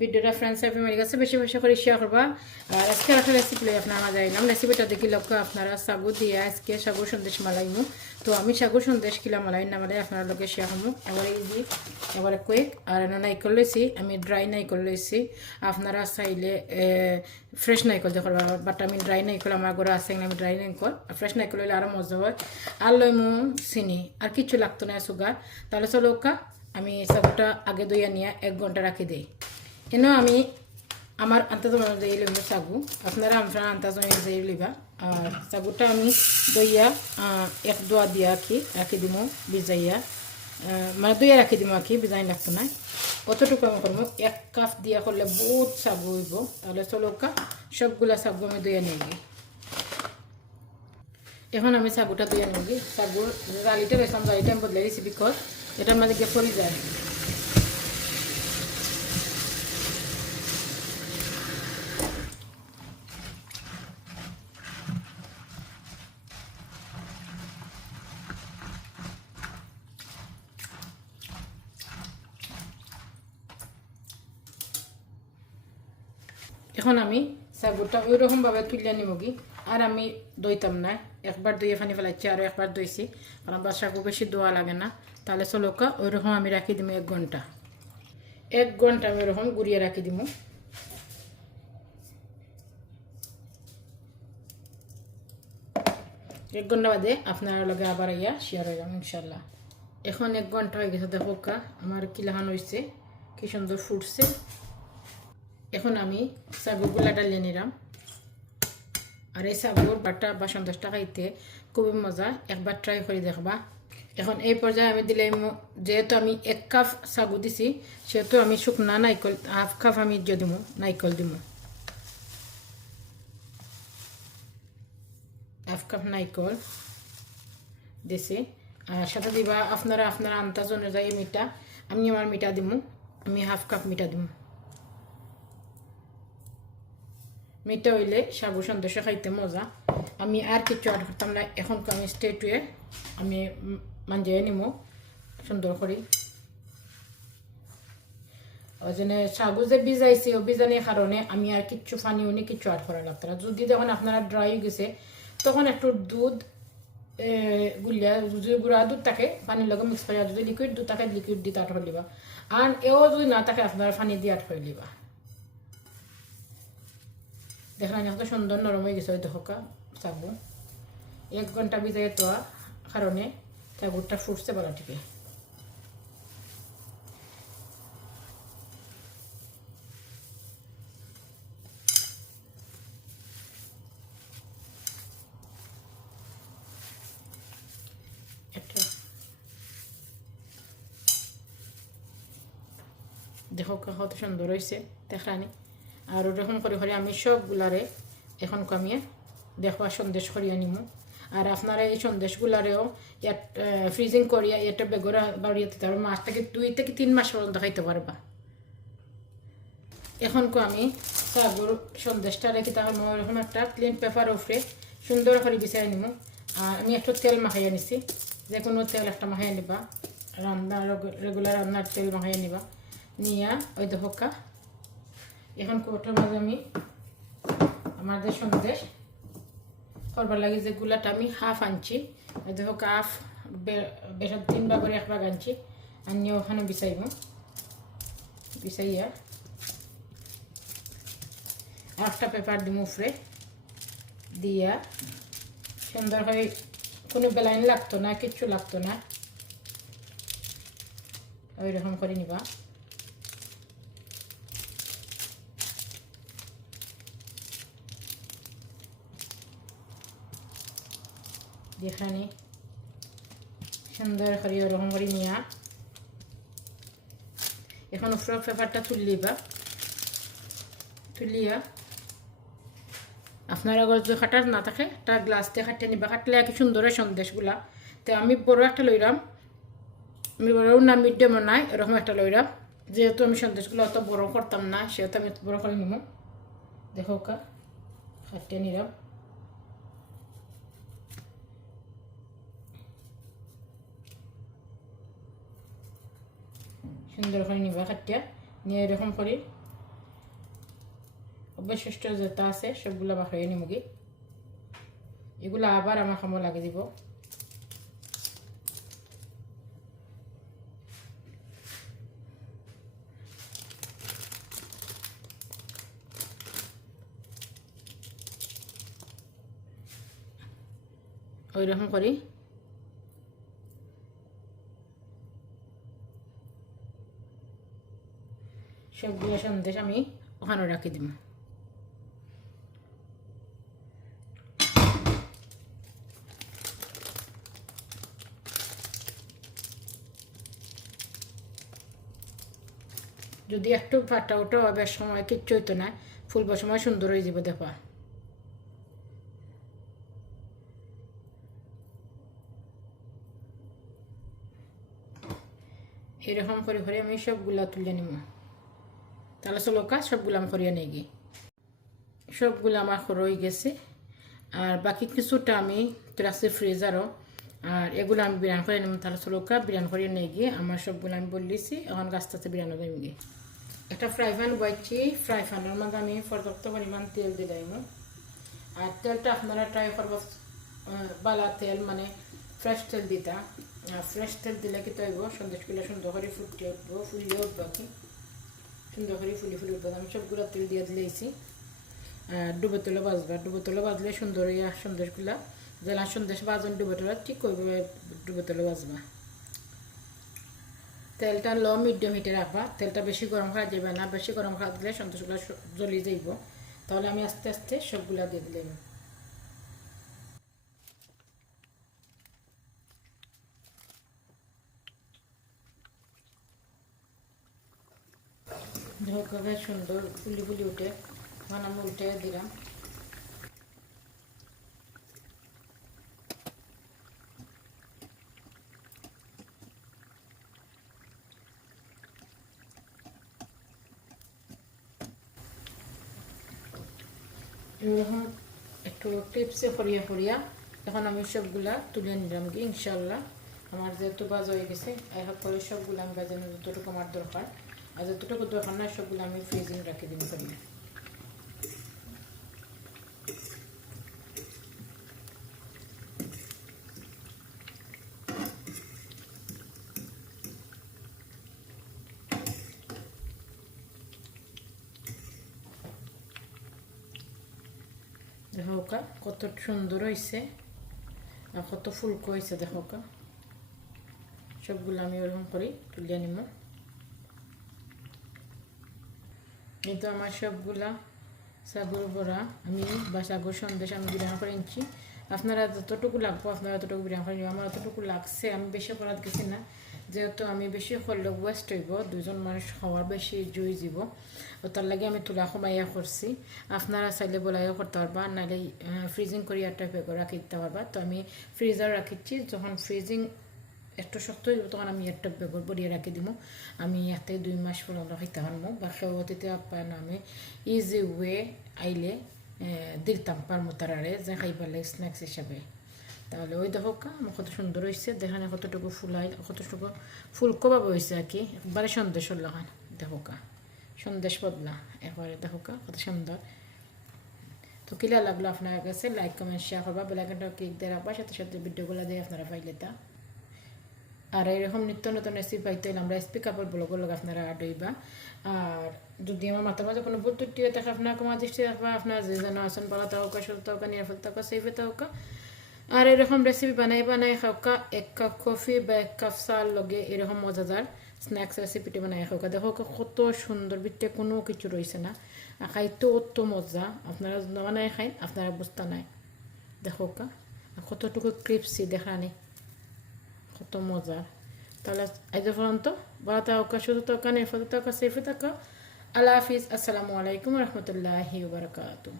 ভিডিওটা ফ্রেন্ডস ফ্যামিলির কাছে বেশি বেশি করে শেয়ার করবা। আর আজকে একটা রেসিপি লই আপনার মাঝে আইলাম রেসিপিটা দেখি লক্ষ্য আপনারা সাগু দিয়ে আজকে সাগুর সন্দেশ মালাইমু। তো আমি সাগুর সন্দেশ কিলা মালাই না মালাই আপনার লোকে শেয়ার করব এবারে ইজি এবারে কুইক আর নাইকল লইছি, আমি ড্রাই নাইকল লইছি। আপনারা চাইলে ফ্রেশ নাইকল যে করবা। বাট আমি ড্রাই নাইকল আমার ঘরে আছে আমি ড্রাই নাইকল। ফ্রেশ নাইকল হইলে আরও মজা হয়। আর লইমু চিনি। আর কিছু লাগতো না সুগার তাহলে চলো আমি সাগুটা আগে দইয়া নিয়ে এক ঘণ্টা রাখি দিই। এনেও আমি আমার আন্তাজ অনুযায়ী লইব সাগু। আপনারা আপনার আন্তাজ অনুযায়ী লইবা আর সাগুটা আমি দইয়া এক দোয়া দিয়া আঁকি রাখি দিমু, ভিজাইয়া। মানে দইয়া রাখি দিমু আঁকি ভিজাই লাগতো না। কতটুকু আমি করব? এক কাপ দিয়া করলে বহুত সাগু হইব। তাহলে চলো কা, সবগুলা সাগু আমি দইয়া নিয়ে গিয়ে এখন আমি সাগুটা দিয়ে নিবি সাগুর জালিটা রয়েছে আমি জালিটা আমি বদলাই দিয়েছি বিকজ এটার মাঝে গিয়ে পড়ে যায়। এখন আমি সাগুরটা ওই রকমভাবে তুলে নিব কি? আর আমি দইতাম না। একবার দইয়ে ফানি ফেলাচ্ছি আর একবার দইছি কারণ বা সাগু বেশি দোয়া লাগে না। তাহলে চলোকা ওই রকম আমি রাখি দিব এক ঘণ্টা এক ঘণ্টা আমি ওরকম গুড়িয়ে রাখি দিব এক ঘণ্টা বাদে আপনার লগে আবার ইয়া শেয়ার হয়ে যাব ইনশাল্লাহ এখন এক ঘণ্টা হয়ে গেছে দেখো কা আমার কিলাহান হয়েছে কি সুন্দর ফুটছে। এখন আমি সাগুগুলা ডালিয়ে নিলাম। আর এই সাগুর বাটা বা সন্দেশটা খাইতে খুবই মজা। একবার ট্রাই করে দেখবা। এখন এই পর্যায়ে আমি দিলে যেহেতু আমি এক কাপ সাগু দিছি, সেহেতু আমি শুকনা নাইকল হাফ কাপ আমি ইয়ে দিমু, নাইকল দিমু। হাফ কাপ নাইকল দিছি। আর সাথে দিবা আপনারা আপনারা আন্দাজ অনুযায়ী মিঠা। আমি আমার মিঠা দিমু। আমি হাফ কাপ মিঠা দিমু। মিঠা হইলে সাগু সন্দেশ খাইতে মজা। আমি আর কিছু অর্ডার করতাম না। এখন আমি স্টেটুয়ে আমি মাঞ্জিয়ে নিমু, সুন্দর করি। ওই জন্য সাগু যে ভিজাইছি, ও ভিজানির কারণে আমি আর কিচ্ছু পানি উনি কিচ্ছু আড করা লাগতো না। যদি যখন আপনারা ড্রাই গেছে, তখন একটু দুধ গুলিয়া, যদি গুঁড়া দুধ থাকে, পানির লগে মিক্স করে যদি লিকুইড দুধ থাকে লিকুইড দিয়ে আট করে লিবা আর এও যদি না থাকে, আপনারা পানি দিয়ে আট করে লিবা দেখলাম কত সুন্দর নরম হয়ে গেছে ওই দেখা সাবু এক ঘণ্টা ভিজাই তো কারণে সাবুরটা ফুটছে বলা ঠিক একটা। দেখো কত সুন্দর হয়েছে দেখানি আর ওরকম করে করে আমি সবগুলারে এখন কমিয়ে দেখবা সন্দেশ করিয়া নিমু আর আপনারা এই সন্দেশগুলারেও ফ্রিজিং করিয়া এটা বেগরা বাড়িয়ে দিতে পারব থেকে দুই থেকে তিন মাস পর্যন্ত খাইতে পারবা এখন কো আমি সাগুর সন্দেশটা রেখে তাহলে ওরকম একটা ক্লিন পেপার উপরে সুন্দর করে বিছাই নিমু আর আমি একটু তেল মাখাইয়া নিছি যে কোনো তেল একটা মাখাইয়া নিবা রান্না রেগুলার রান্নার তেল মাখাইয়া নিবা নিয়া ওই দেখা এখন কোটার মাঝে আমি আমাদের সন্দেশ করবার লাগে যে গুলাটা আমি হাফ আনছি। দেখো হাফ বেশার তিন ভাগ করে এক ভাগ আনছি। আনিয়ে ওখানে বিছাইব। বিছাইয়া আর একটা পেপার দিব উপরে। দিয়া সুন্দর করে কোনো বেলাইন লাগতো না, কিচ্ছু লাগতো না। ওই রকম করে নিবা। যেখানে সুন্দর করে ওরকম করে নিয়া এখন ফ্রক পেপারটা তুললিবা তুলিয়া আপনার যদি খাটার না থাকে তার গ্লাস দিয়ে খাটিয়ে নিবা। খাটলে কি সুন্দর সন্দেশগুলা। তো আমি বড় একটা লইরাম। আমি বড়ও না মিডিয়ামও নাই, এরকম একটা লইরাম। যেহেতু আমি সন্দেশগুলো অত বড় করতাম না, সেহেতু আমি বড় করে নিব। দেখো কা খাটিয়ে নিলাম। সুন্দর করে নিবা খাটিয়া নিয়ে এরকম করি। অবশিষ্ট যেটা আছে, সবগুলো বাহিয়ে নিমুগি এগুলো আবার আমার সময় লাগে দিব। ওই রকম করি। সবগুলো সন্দেশ আমি ওখানে রাখি দিব। যদি একটু ফাটা ওটা হবে সময় কিচ্ছু হইতো না। ফুলবার সময় সুন্দর হয়ে যাবে দেখবা এরকম করে করে আমি সবগুলা তুলে নিব। তাহলে চলো কাজ, সবগুলো আমি করিয়া নিয়ে গিয়ে। সবগুলো আমার রয়ে গেছে। আর বাকি কিছুটা আমি রাখছি ফ্রিজারও, আর এগুলো আমি বিরান করে নিব। তাহলে চলোকা বিরান করিয়ে নিয়ে গিয়ে আমার সবগুলো আমি বললিছি এখন গাছটা আস্তে বিরানো দেব গিয়ে। একটা ফ্রাই প্যান বইছি ফ্রাই প্যানের মধ্যে আমি পর্যাপ্ত পরিমাণ তেল দিলাম আর তেলটা আপনারা ট্রাই করব বালা তেল মানে ফ্রেশ তেল দিতা। ফ্রেশ তেল দিলে কি তৈব? সন্দেশগুলো সুন্দর করে ফুটে উঠবো, ফুলিয়ে উঠবো কি। সুন্দর করে ফুলি ফুলি উঠবে আমি সবগুলো তেল দিয়ে দিলেছি ডুবো তেলে বাজবা। ডুবো তেলে বাজলে সুন্দর ইয়া সন্দেশগুলা জেলা সন্দেশ বাজন ডুবো তোলা ঠিক করবে ডুবো তেলে বাজবা। তেলটা লো মিডিয়াম হিটে রাখবা। তেলটা বেশি গরম খাওয়া যাবে না। বেশি গরম খাওয়া দিলে সন্দেশগুলো জ্বলিয়ে যাইব। তাহলে আমি আস্তে আস্তে সবগুলা দিয়ে দিলাম। ঝোঁকা বেশ সুন্দর ফুলি ফুলি উঠে আমি উঠে দিলাম। এরকম একটু টিপসে ফরিয়া ফরিয়া তখন আমি সবগুলা তুলে নিলাম কি ইনশাল্লাহ আমার যেহেতু বাজ হয়ে গেছে এক করে সবগুলো আমি বাজানো যতটুকু আমার দরকার। আর যতটুকু দরকার না, সবগুলো আমি ফ্রিজিং রাখি দিন করি দেখো কত সুন্দর হয়েছে আর কত ফুলকো হয়েছে দেখো সবগুলো আমি ওরকম করি তুলে নিব কিন্তু আমার সবগুলা সাগর বড়া আমি বা সাগর সন্দেশ আমি বিরিয়ানি করে নিচ্ছি। আপনারা যতটুকু লাগবো, আপনারা ততটুকু বিরিয়ানি করে নিব আমার অতটুকু লাগছে, আমি বেশি করাত গেছি না। যেহেতু আমি বেশি করলে ওয়েস্ট হইব দুজন মানুষ খাওয়ার বেশি জুই যাব ও তার লাগে আমি তুলা কমাইয়া করছি। আপনারা চাইলে বলাইও করতে পারবা, নাহলে ফ্রিজিং করি একটা পেপার রাখি দিতে পারবা। তো আমি ফ্রিজার রাখিচ্ছি, যখন ফ্রিজিং একটু শক্ত হইব, তখন আমি একটা বেগর বড়িয়ে রাখি দিব আমি ইয়াতে দুই মাস পর্যন্ত খাইতে পারব বা খেওয়াতে আপনার আমি ইজি ওয়ে আইলে দিতাম পারমো তারারে যে খাইবার লাগে স্ন্যাক্স হিসাবে। তাহলে ওই দেখো আমার কত সুন্দর হয়েছে দেখানে কতটুকু ফুল ফুলাই, কতটুকু ফুল কবাব হয়েছে আর কি। একবারে সন্দেশ লাগান দেখো কা সন্দেশ বদলা একবারে দেখো কা কত সুন্দর। তো কিলা লাগল আপনার কাছে? লাইক কমেন্ট শেয়ার করবা। বেলাইকনটা ক্লিক দিয়ে রাখবা। সাথে সাথে ভিডিওগুলো দিয়ে আপনারা পাইলে তা। আর এরকম নিত্য নতুন রেসিপি পাইতে হলে আমরা স্পিক আপের ব্লগের লোক আপনারা আডইবা আর যদি আমার মাথা মাঝে কোনো ভুল ত্রুটি থাকে আপনার কমা দৃষ্টি রাখবা। আপনার যে যেন আসন পালা তাহকা সুস্থ তাহকা নিরাপদ তাহকা সেফে তাহকা আর এরকম রেসিপি বানাই বানাই খাওকা, এক কাপ কফি বা এক কাপ চাল লগে এরকম মজাদার স্ন্যাক্স রেসিপিটি বানাই খাওকা। দেখো কত সুন্দর, বিটে কোনো কিছু রয়েছে না। খাইতে অত মজা। আপনারা বানাই খাই আপনারা বুঝতে নাই। দেখো কতটুকু ক্রিপসি দেখা নেই কত মজা তাহলে আজ পর্যন্ত ভালো থাকা, সুস্থ থাকা, নিরাপদ থাকা সেফে থাকা। আল্লাহ হাফিজ, আসসালামু আলাইকুম রহমতুল্লাহি বারকাতু